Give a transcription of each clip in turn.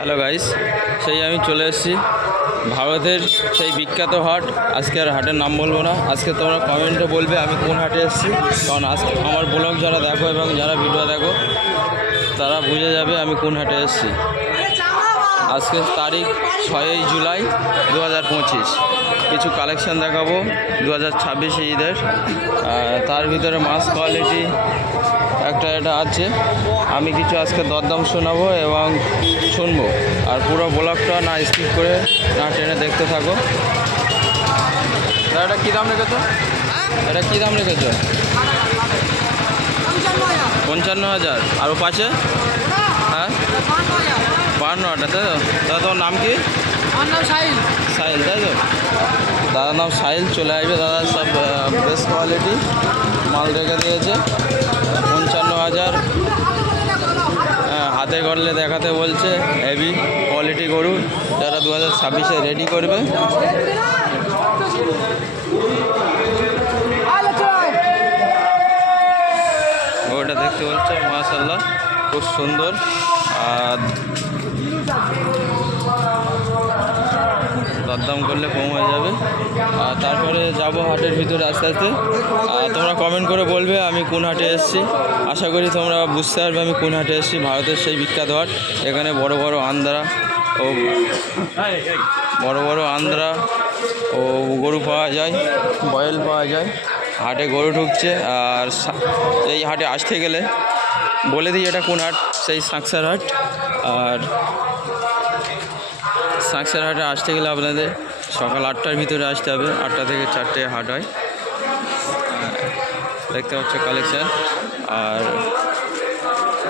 Hello guys সেই আমি চলে এসেছি। ভারতের সেই বিখ্যাত হাট। আজকে আর হাটের নাম বলব না। আজকে তোমরা কমেন্টে বলবে আমি কোন হাটে এসেছি। কারণ আজকে আমার ব্লগ যারা দেখো এবং যারা ভিডিও দেখো, তারা বুঝে যাবে আমি কোন হাটে এসেছি। আজকে তারিখ ছয়ই জুলাই দু হাজার পঁচিশ। কিছু কালেকশান দেখাবো। দু হাজার ছাব্বিশে ঈদের। তার ভিতরে মাস কোয়ালিটি একটা এটা আছে। আমি কিছু আজকে দরদাম শোনাবো এবং শুনব। আর পুরো ব্লগটা না স্কিপ করে না ট্রেনে দেখতে থাকো। এটা কী দাম রেখেছো? এটা কী দাম রেখেছো? পঞ্চান্ন হাজার। আর ও পাশে হ্যাঁ? বাহান্ন হাজার। তাই তো? দাদা তোমার নাম কি? সাহিল। তাই তো? দাদার নাম সাহিল চলে আসবে দাদা সব বেস্ট কোয়ালিটি মাল রেখে দিয়েছে। হাজার। হ্যাঁ, হাতে করলে দেখাতে বলছে হেভি কোয়ালিটি গরু যারা দু হাজার ছাব্বিশে রেডি করবে। গরুটা দেখতে বলছে মাসাল্লাহ খুব সুন্দর। আর দরদাম করলে কম হয়ে যাবে। আর তারপরে যাব হাটের ভিতরে আস্তে আস্তে। আর তোমরা কমেন্ট করে বলবে আমি কোন হাটে এসেছি। আশা করি তোমরা বুঝতে পারবে আমি কোন হাটে এসেছি। ভারতের সেই বিখ্যাত হাট। এখানে বড় বড় আন্দ্রা ও বড় বড় আন্দ্রা ও গরু পাওয়া যায়, বয়েল পাওয়া যায়। হাটে গরু ঢুকছে। আর এই হাটে আসতে গেলে বলে দিই এটা কোন হাট? সেই সাঁকসার হাট। আর সাঁকসার হাটে আসতে গেলে আপনাদের সকাল আটটার ভিতরে আসতে হবে। আটটা থেকে চারটে হাট হয়। দেখতে পাচ্ছ কালেকশান আর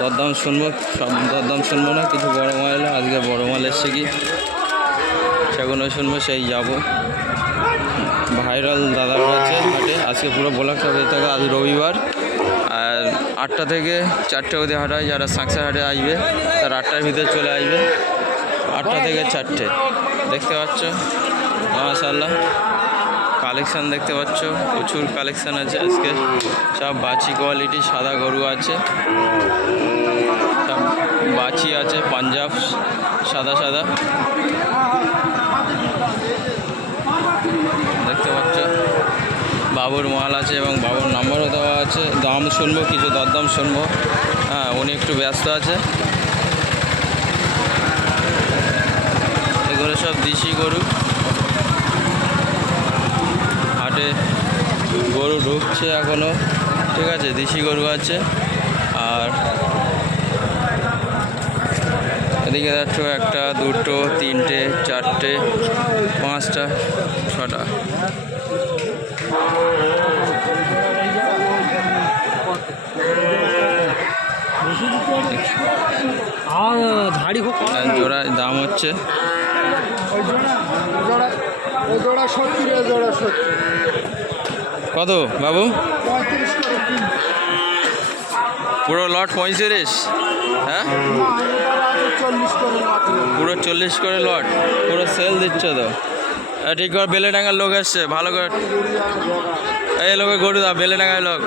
দরদাম শুনব, সব দরদাম শুনব না, কিছু বড় মাল এলো, আজকে বড় মাল এসছে কি? সেগুলো শুনব, সেই যাব। ভাইরাল দাদা কাছে হাটে, আজকে পুরো ব্লকটা হয়ে থাকে আজ রবিবার। আর আটটা থেকে চারটে অবধি হাট হয়, যারা সাঁকসার হাটে আসবে, তারা আটটার ভিতরে চলে আসবে। আটটা থেকে চারটে। দেখতে পাচ্ছ? মাশাল্লাহ কালেকশান দেখতে পাচ্ছ? প্রচুর কালেকশান আছে আজকে। সব বাছি কোয়ালিটি, সাদা গরু আছে। সব বাছি আছে, পাঞ্জাব, সাদা সাদা। দেখতে পাচ্ছ? বাবুর মাল আছে এবং বাবুর নাম্বারও দেওয়া আছে। দাম শুনব, কিছু দরদাম শুনব। হ্যাঁ উনি একটু ব্যস্ত আছে। এগুলো সব দেশি গরু। হাটে গরু ঢুকছে এখনও ঠিক আছে দেশি গরু আছে। আর এদিকে দেখছ একটা দুটো তিনটে চারটে পাঁচটা ছটা। জোড়া দাম হচ্ছে ওই জোড়া ওই জোড়া ওই জোড়া সত্তর জোড়া সত্তর। কত বাবু? পুরো লট পঁয়ত্রিশ? হ্যাঁ? পুরো চল্লিশ করে লট। পুরো সেল দিচ্ছ তো? ঠিক করে বেলেডাঙ্গার লোক এসছে ভালো করে। এই লোকের গরু দা বেলেডাঙ্গার লোক।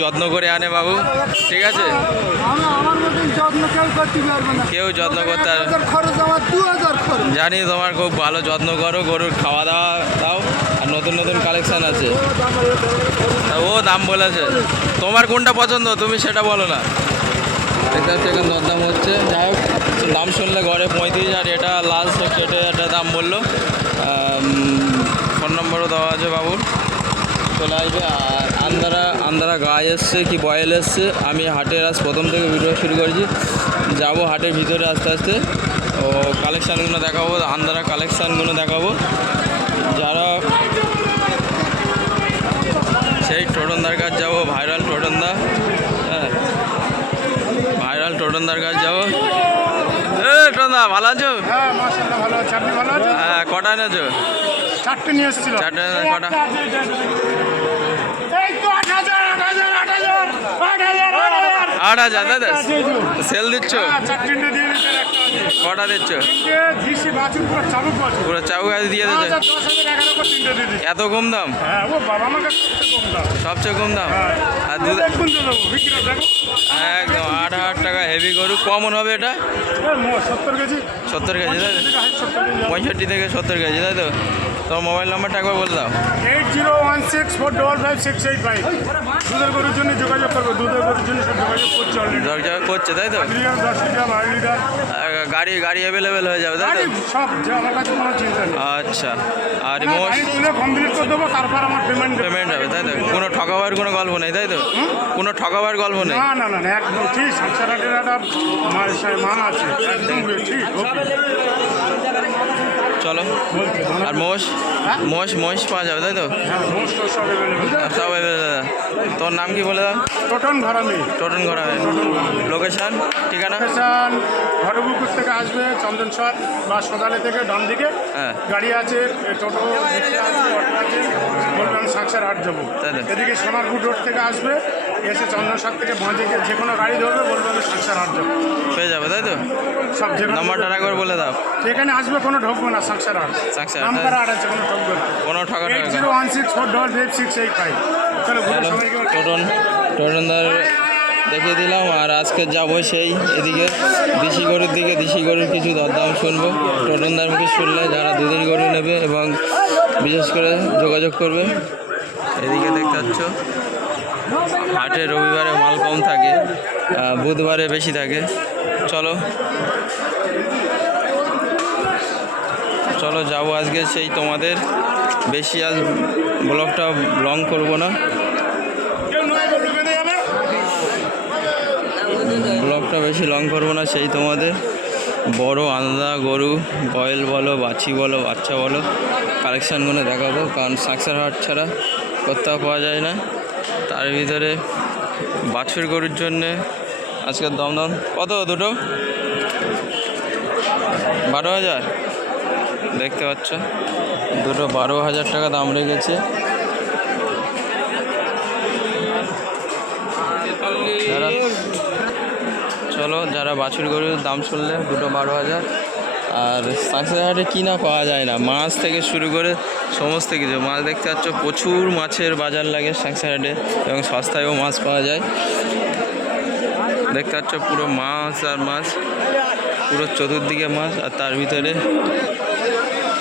যত্ন করে আনে বাবু ঠিক আছে? কেউ যত্ন করতে জানি তোমার খুব ভালো যত্ন করো গরুর খাওয়া দাওয়া দাও আর নতুন নতুন কালেকশান আছে। ও দাম বলেছে। তোমার কোনটা পছন্দ তুমি সেটা বলো না। পাচ্ছি এখন দরদাম হচ্ছে। যাই হোক দাম শুনলে ঘরে পঁয়ত্রিশ আর এটা লাস্ট কেটে একটা দাম বলল। ফোন নম্বরও দেওয়া আছে বাবুর। চলে আসবে। আর আন্দারা আন্দারা গায়ে এসছে কি বয়েল এসছে। আমি হাটের আজ প্রথম থেকে ভিডিও শুরু করেছি। যাব হাটের ভিতরে আস্তে আস্তে। ও কালেকশানগুলো দেখাবো আন্দারা কালেকশানগুলো দেখাবো। যারা সেই টোটনদার কাছে যাব ভাইরাল টোটনদা হ্যাঁ ভাইরাল টোটনদার কাছে যাব। এ টোটনদা ভালো আছো? হ্যাঁ হ্যাঁ কটা এনেছো? চারটে নিয়ে চারটে কটা? আট হাজার দাদা সেল দিচ্ছ? হ্যাঁ, আছে। কটা দিচ্ছ? পুরো চাবুক গাছ দিয়ে দিচ্ছে এত কম দাম? হ্যাঁ সবচেয়ে কম দাম। সবচেয়ে কম দাম? হ্যাঁ। আর দুধ একদম আট হাজার টাকা হেভি গরু। কমন হবে এটা? সত্তর কেজি। সত্তর কেজি তাই তো? পঁয়ষট্টি থেকে সত্তর কেজি তাই তো? তোমার মোবাইল নাম্বারটা একবার বলে দাও। Eight zero one six four double five six eight five. দুধের গরুর জন্য যোগাযোগ করব। দুধের গরুর জন্য সব যোগাযোগ করছে অলরেডি দরজা করছে তাই তো? দশ লিটার বারো লিটার। গাড়ি গাড়ি অ্যাভেলেবেল হয়ে যাবে তাই তো? সব আমার কাছে কোনো চিন্তা নেই। আচ্ছা। আর গাড়ি তুলে কমপ্লিট করে দেবো তারপর আমার পেমেন্ট পেমেন্ট হবে তাই তো? কোনো ঠকাবার কোনো গল্প নেই তাই তো? কোনো ঠকাবার গল্প নেই? না না না একদম ঠিক। সাতসারাটের একটা মাল সে- মাল আছে। একদম ঠিক চলো। আর মোষ? মোষ মোষ পাওয়া যাবে তাই তো? সব। তোর নাম কি বলে দাও? টোটন ভাড়ামি টোটন হয় লোকেশন ঠিকানা? ঘটপুকুর থেকে আসবে চন্দনসর বা সদালে থেকে ডান দিকে। হ্যাঁ। গাড়ি আছে টোটো আছে বলবেন সাকসার হাট যাব। এদিকে সোনারপুর রোড থেকে আসবে। এসে চন্দনসর থেকে দিকে যে কোনো গাড়ি ধরবে বলবে আমি হাট যাব পেয়ে যাবে তাই তো? সব যে নাম্বারটা একবার বলে দাও। এখানে আসবে কোনো ঢুকবে না সাকসার হাট সাকসার হাট, নাম তাই? করা হাট আছে কোনো ঢুকবে না। কোনো ঠকা eight zero one six four double five six eight five চলো টোটন টোটনদার দেখিয়ে দিলাম আর আজকে যাব সেই এদিকে দেশি গরুর দিকে। দেশি গরুর কিছু দরদাম শুনব। টোটনদার মুখে শুনলে যারা দুদিন গরু নেবে এবং বিশেষ করে যোগাযোগ করবে। এদিকে দেখতে পাচ্ছ। হাটে রবিবারে মাল কম থাকে বুধবারে বেশি থাকে। চলো। চলো, যাব আজকে সেই তোমাদের। বেশি আজ ব্লগটা লং করব না। ব্লগটা বেশি লং করব না, সেই তোমাদের। বড় আন্দা গরু, বয়েল বলো, বাছি বলো, বাচ্চা বলো কালেকশানগুলো দেখাবো, কারণ সাকসার হাট ছাড়া কোথাও পাওয়া যায় না। তার ভিতরে বাছুর গরুর জন্যে আজকের দম দমদম। কত দুটো? বারো হাজার। দেখতে পাচ্ছ। দুটো বারো হাজার টাকা দাম রেখেছে। যারা চলো, যারা বাছুর গরুর দাম শুনলে দুটো বারো হাজার। আর সাকসেস হাটে কি না পাওয়া যায় না। মাছ থেকে শুরু করে সমস্ত কিছু। মাছ দেখতে পাচ্ছ, প্রচুর মাছের বাজার লাগে সাকসেস হাটে এবং সস্তায়ও মাছ পাওয়া যায়। দেখতে পাচ্ছ, পুরো মাছ আর মাছ, পুরো চতুর্দিকে মাছ আর তার ভিতরে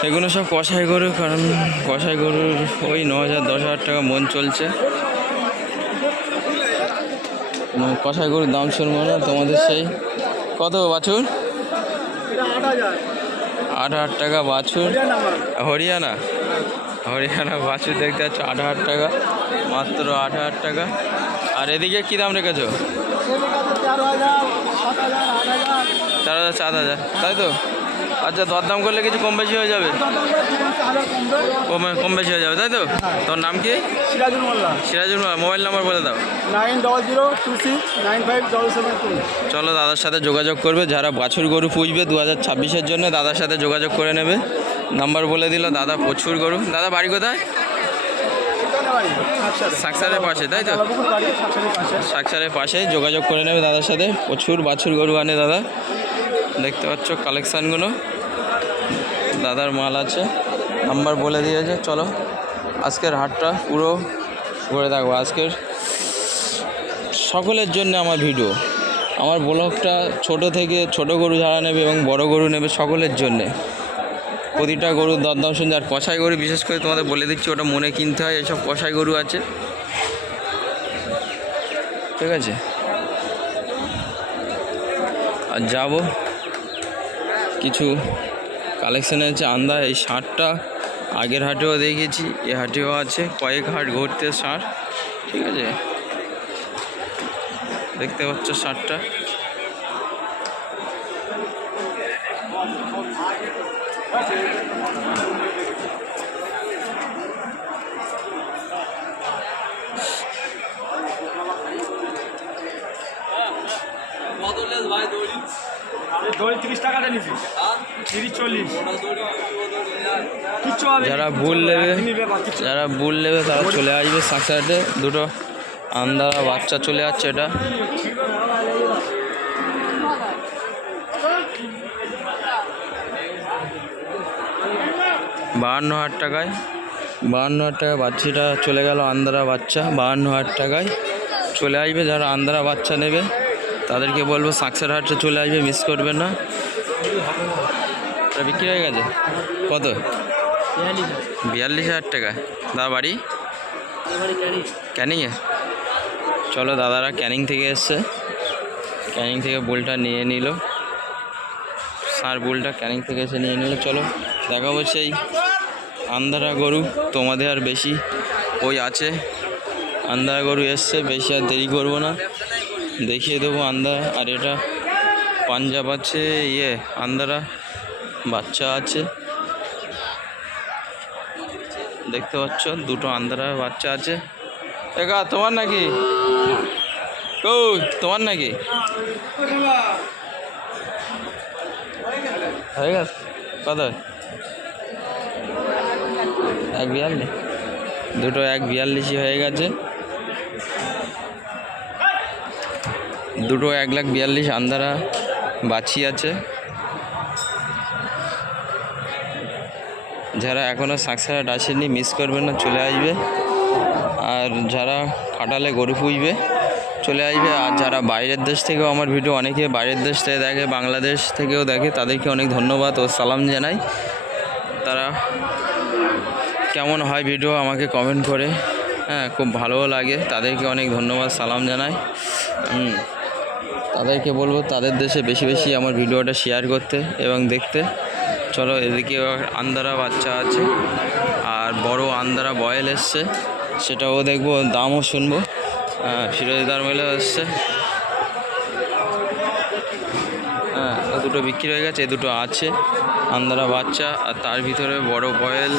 এগুলো সব কষাই গরু কারণ কষাই গরুর ওই ন হাজার, দশ হাজার টাকা মন চলছে। কষাই গরুর দাম শুনব না, তোমাদের সেই। কত বাছুর? আট হাজার। টাকা বাছুর। হরিয়ানা হরিয়ানা? বাছুর দেখতে পাচ্ছ আট হাজার টাকা। মাত্র আট হাজার টাকা। আর এদিকে কী দাম রেখেছো? চার হাজার সাত হাজার। তাই তো? আচ্ছা দরদাম করলে কিছু কম বেশি হয়ে যাবে? কম বেশি হয়ে যাবে তাই তো? তোর নাম কি? সিরাজুল মোল্লা। সিরাজুল মোল্লা মোবাইল নাম্বার বলে দাও। Nine double zero two six nine five double seven two. চলো দাদার সাথে যোগাযোগ করবে। যারা বাছুর গরু পুষবে দু হাজার ছাব্বিশের জন্য দাদার সাথে যোগাযোগ করে নেবে। নাম্বার বলে দিল দাদা প্রচুর গরু। দাদা বাড়ি কোথায়? সাকসারের পাশে তাই তো? সাকসারের পাশে যোগাযোগ করে নেবে দাদার সাথে। প্রচুর বাছুর গরু আনে দাদা। দেখতে পাচ্ছ কালেকশানগুলো দাদার মাল আছে। নাম্বার বলে দিয়েছে, চলো। আজকের হাটটা পুরো ঘুরে থাকব আজকের সকলের জন্য আমার ভিডিও। আমার ব্লগটা ছোট থেকে ছোট গরু যারা নেবে এবং বড় গরু নেবে সকলের জন্যে। প্রতিটা গরুর দরদাম শুনছে আর কষাই গরু, বিশেষ করে তোমাদের বলে দিচ্ছি, ওটা মনে কিনতে হয়, এসব কষাই গরু আছে। ঠিক আছে? আর যাব কিছু কালেকশানে আছে আন্দা, এই শার্টটা আগের হাটেও দেখেছি, এ হাটেও আছে, কয়েক হাট ঘুরতে শার্ট ঠিক আছে? দেখতে পাচ্ছ ষাঁড়টা দই যারা ভুল নেবে যারা ভুল নেবে তারা চলে আসবে সাকসাইডে দুটো আন্ধারা বাচ্চা চলে যাচ্ছে এটা। বাহান্ন হাজার টাকায়। বাহান্ন হাজার টাকায় বাচ্চাটা চলে গেল আন্দারা বাচ্চা। বাহান্ন হাজার টাকায় চলে আসবে যারা আন্দারা বাচ্চা নেবে। তাদেরকে বলব, সাকসের হাটে চলে আসবে মিস করবেন না। বিক্রি হয়ে গেছে? কত? বিয়াল্লিশ হাজার টাকা। দাদা বাড়ি? ক্যানিংয়ে? চলো, দাদারা ক্যানিং থেকে এসছে। ক্যানিং থেকে বুলটা নিয়ে নিল। সার বুলটা ক্যানিং থেকে এসে নিয়ে নিল। চলো, দেখাবো সেই আন্ধারা গরু। তোমাদের আর বেশি ওই আছে। আন্ধারা গরু এসছে, বেশি আর দেরি করব না। দেখিয়ে দেবো আন্ধারা। আর এটা পাঞ্জাব আছে ইয়ে আন্ধারা বাচ্চা আছে। দেখতে পাচ্ছ, দুটো আন্ধারা বাচ্চা আছে। একা তোমার নাকি? ও তোমার নাকি? হয়ে গেছে। কত? এক বিয়াল্লিশ। দুটো এক বিয়াল্লিশই হয়ে গেছে। দুটো এক লাখ বিয়াল্লিশ আন্ধারা বাছি আছে। যারা এখনও সাকসেস আসেনি মিস করবেন না, চলে আসবে। আর যারা খাটালে গরু পুষবে, চলে আসবে। আর যারা বাইরের দেশ থেকেও আমার ভিডিও অনেকে বাইরের দেশ থেকে দেখে, বাংলাদেশ থেকেও দেখে, তাদেরকে অনেক ধন্যবাদ ও সালাম জানাই। তারা কেমন হয় ভিডিও আমাকে কমেন্ট করে। হ্যাঁ খুব ভালোও লাগে। তাদেরকে অনেক ধন্যবাদ, সালাম জানাই। তাদেরকে বলব, তাদের দেশে বেশি বেশি আমার ভিডিওটা শেয়ার করতে এবং দেখতে। চলো এদিকে আন্দারা বাচ্চা আছে, আর বড় আন্দারা বয়েল এসছে, সেটাও দেখব, দামও শুনব। হ্যাঁ ফিরোজদার মেলে এসছে। হ্যাঁ দুটো বিক্রি হয়ে গেছে, এ দুটো আছে আন্দারা বাচ্চা আর তার ভিতরে বড় বয়েল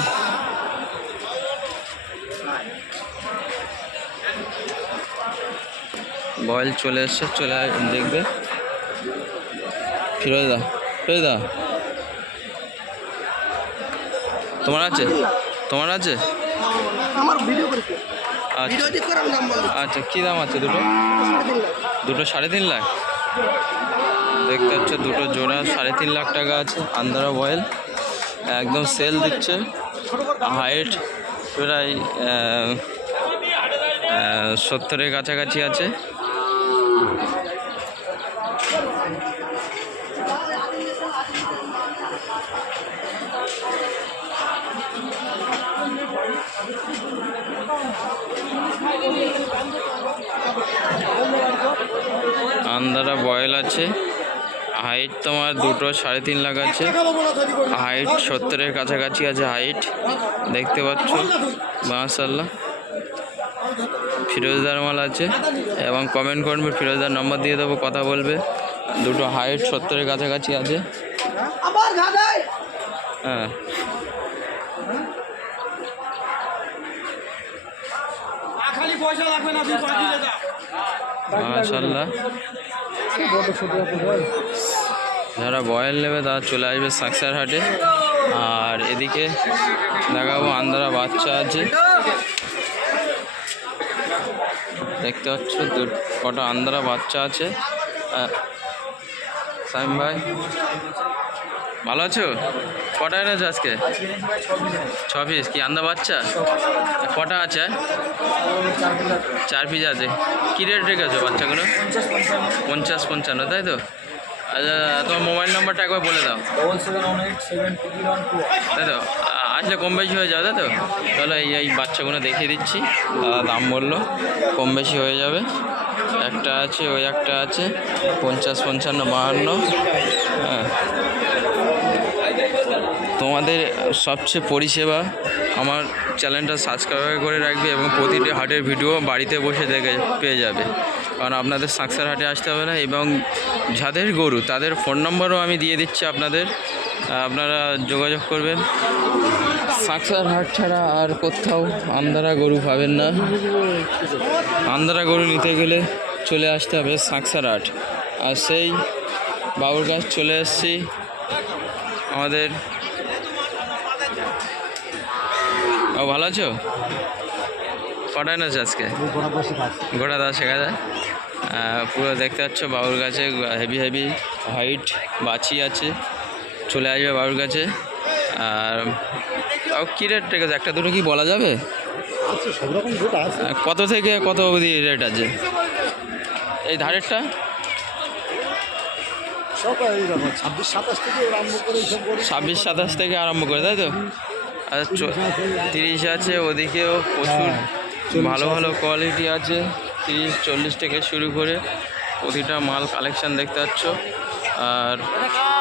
বয়েল চলে এসছে চলে দেখবে। ফিরোজদা ফিরোজদা। তোমার আছে? তোমার আছে? আমার ভিডিও করতে আচ্ছা। বলব আচ্ছা কী দাম আছে? দুটো? দুটো সাড়ে তিন লাখ। দেখতে পাচ্ছ দুটো জোড়া সাড়ে তিন লাখ টাকা আছে আন্দারা বয়েল। একদম সেল দিচ্ছে। হাইট প্রায় সত্তরের কাছাকাছি আছে। আন্দারা বয়েল আছে। হাইট তোমার দুটো সাড়ে তিন লাখ আছে। হাইট সত্তরের কাছাকাছি আছে হাইট দেখতে পাচ্ছ। মাশাল্লাহ ফিরোজদার মাল আছে। এবং কমেন্ট করবে ফিরোজদার নম্বর দিয়ে দেবো কথা বলবে। দুটো হাইট সত্তরের কাছাকাছি আছে। হ্যাঁ। মাশাল্লাহ যারা বয়েল নেবে তারা চলে আসবে সাকসার হাটে। আর এদিকে দেখাবো আন্দারা বাচ্চা আছে। দেখতে পাচ্ছ কটা আন্দারা বাচ্চা আছে। সাইম ভাই ভালো আছো? কটা এনেছো আজকে? ছ পিস কি আন্দা বাচ্চা? কটা আছে? চার পিস আছে। কী রেট রেখেছো বাচ্চাগুলো? পঞ্চাশ পঞ্চান্ন তাই তো? আচ্ছা তোমার মোবাইল নাম্বারটা একবার বলে দাও। তাই তো? আসলে কম বেশি হয়ে যাবে তো? তাহলে এই এই বাচ্চাগুলো দেখিয়ে দিচ্ছি। দাদা দাম বলল, কম বেশি হয়ে যাবে। একটা আছে, ওই একটা আছে, পঞ্চাশ, পঞ্চান্ন, বাহান্ন। হ্যাঁ। তোমাদের সবচেয়ে পরিষেবা আমার চ্যানেলটা সাবস্ক্রাইব করে রাখবে এবং প্রতিটি হাটের ভিডিও বাড়িতে বসে দেখে পেয়ে যাবে। কারণ আপনাদের সাকসার হাটে আসতে হবে না এবং যাদের গরু, তাদের ফোন নম্বরও আমি দিয়ে দিচ্ছি আপনাদের। আপনারা যোগাযোগ করবেন। সাকসার হাট ছাড়া আর কোথাও আন্দারা গরু পাবেন না। আন্দারা গরু নিতে গেলে চলে আসতে হবে সাকসার হাট। আর সেই বাবুর কাছ চলে এসেছি। আমাদের ও ভালো আছো? কটায় এনেছো আজকে? গোটা দশ শেখা যায় পুরো দেখতে পাচ্ছ বাবুর কাছে হেভি হেভি হাইট বাছি আছে। চলে আসবে বাবুর কাছে। আর তাও কী রেট রেখেছে একটা দুটো কি বলা যাবে? আছে সব রকম আছে। কত থেকে কত অবধি রেট আছে? এই ধারেরটা? ছাব্বিশ সাতাশ থেকে আরম্ভ করে সব গরু ছাব্বিশ সাতাশ থেকে আরম্ভ করে তাই তো? আর তিরিশ আছে ওদিকেও প্রচুর ভালো ভালো কোয়ালিটি আছে। তিরিশ চল্লিশ থেকে শুরু করে প্রতিটা মাল কালেকশন দেখতে পাচ্ছ। আর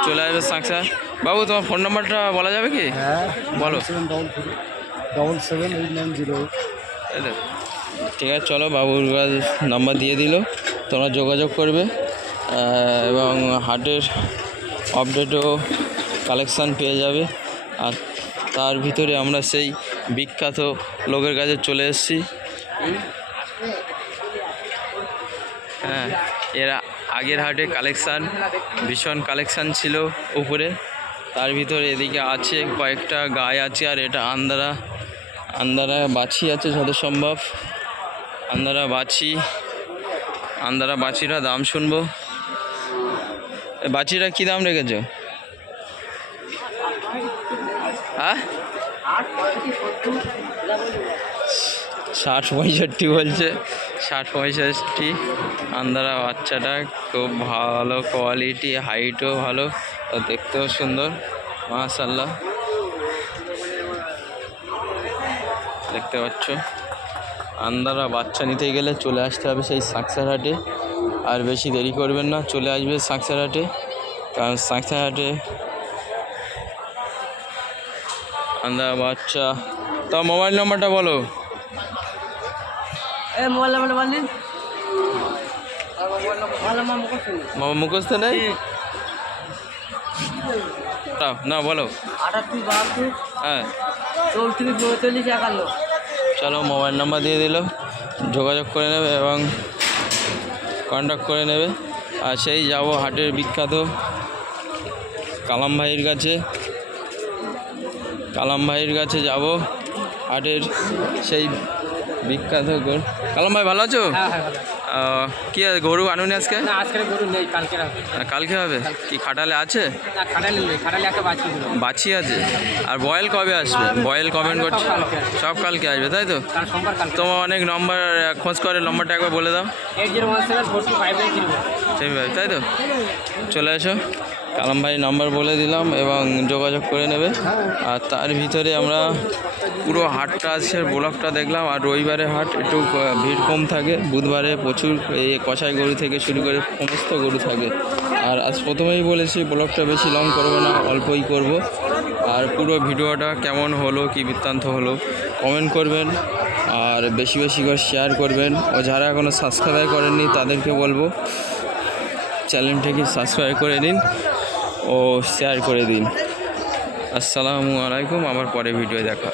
চলে আসবে সাংসা বাবু তোমার ফোন নাম্বারটা বলা যাবে কি? হ্যাঁ বলো। Double seven eight nine zero ঠিক আছে চলো বাবুর নাম্বার দিয়ে দিল। তোমরা যোগাযোগ করবে। এবং হাটের আপডেটও কালেকশান পেয়ে যাবে। আর তার ভিতরে আমরা সেই বিখ্যাত লোকের কাছে চলে এসেছি। হ্যাঁ এরা আগের হাটে কালেকশান, ভীষণ কালেকশান ছিল উপরে। তার ভিতরে এদিকে আছে কয়েকটা গায়ে আছে আর এটা আন্দারা আন্দারা বাছি আছে যত সম্ভব। আন্দারা বাছি আন্দারা বাছিরা দাম শুনব। বাছিরা কী দাম রেখেছ? ষাট পঁয়ষট্টি বলছে। ষাট পঁয়ষট্টি। আন্দারা বাচ্চাটা খুব ভালো কোয়ালিটি হাইটও ভালো আর দেখতেও সুন্দর মাশাল্লাহ দেখতে পাচ্ছ? আন্দারা বাচ্চা নিতে গেলে চলে আসতে হবে সেই সাকসার হাটে। আর বেশি দেরি করবেন না, চলে আসবে সাকসার হাটে। কারণ সাকসার হাটে আন্দারা বাচ্চা। তা মোবাইল নাম্বারটা বলো। এ মোবাইল নাম্বার। মামা মুখস্থ নেই? না বলো। আটাত্তর বাহাত্তর হ্যাঁ। চৌত্রিশ পঁয়তাল্লিশ একান্ন। চলো মোবাইল নাম্বার দিয়ে দিল। যোগাযোগ করে নেবে এবং কন্ট্যাক্ট করে নেবে। আর সেই যাব হাটের বিখ্যাত কালাম ভাইয়ের কাছে। কালাম ভাইয়ের কাছে যাব হাটের সেই বিখ্যাত গরু। কালাম ভাই ভালো আছো? হ্যাঁ হ্যাঁ কি আছে, গরু আনুনি আজকে? না আজকের গরু নেই কালকে কালকে হবে? কি খাটালে আছে? খাটালে নেই খাটালে একটা বাচ্চা বাছি আছে? আর বয়েল কবে আসবে? বয়েল কমেন্ট করছে? সব কালকে। আসবে। তাই তো? তোমার অনেক নম্বর খোঁজ করে নম্বরটা একবার বলে দাও। সেই ভাই তাই তো? চলে এসো। কালাম ভাই নাম্বার বলে দিলাম এবং যোগাযোগ করে নেবে। আর তার ভিতরে আমরা পুরো হাটটা আজকের ব্লকটা দেখলাম। আর রবিবারে হাট একটু ভিড় কম থাকে। বুধবারে প্রচুর এই কষাই গরু থেকে শুরু করে সমস্ত গরু থাকে। আর আজ প্রথমেই বলেছি, ব্লকটা বেশি লং করব না, অল্পই করব। আর পুরো ভিডিওটা কেমন হলো, কি বৃত্তান্ত হলো কমেন্ট করবেন। আর বেশি বেশি করে শেয়ার করবেন। ও যারা এখনও সাবস্ক্রাইব করেননি, তাদেরকে বলব চ্যানেলটাকে সাবস্ক্রাইব করে দিন ও শেয়ার করে দিন। আসসালামু আলাইকুম আমার পরে ভিডিও দেখা